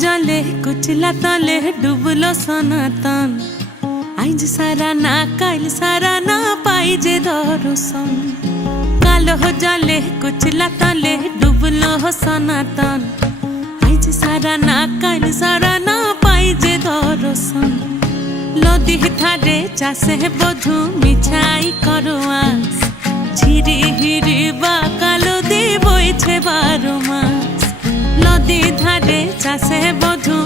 জলে কুচলা তলে ডুবলো সনাতন। আইজ সারা না কাল সারা না পাই যে দর্শন। কালো জলে কুচলা তলে ডুবলো সনাতন। আইজ সারা না কাল সারা না পাই যে দর্শন। নদী ধারে চাষে বধু মিছাই করো আস। ঝিরি হিরি বা কালো দি বইছে 12 মাস। নদী ধারে চাষে বধু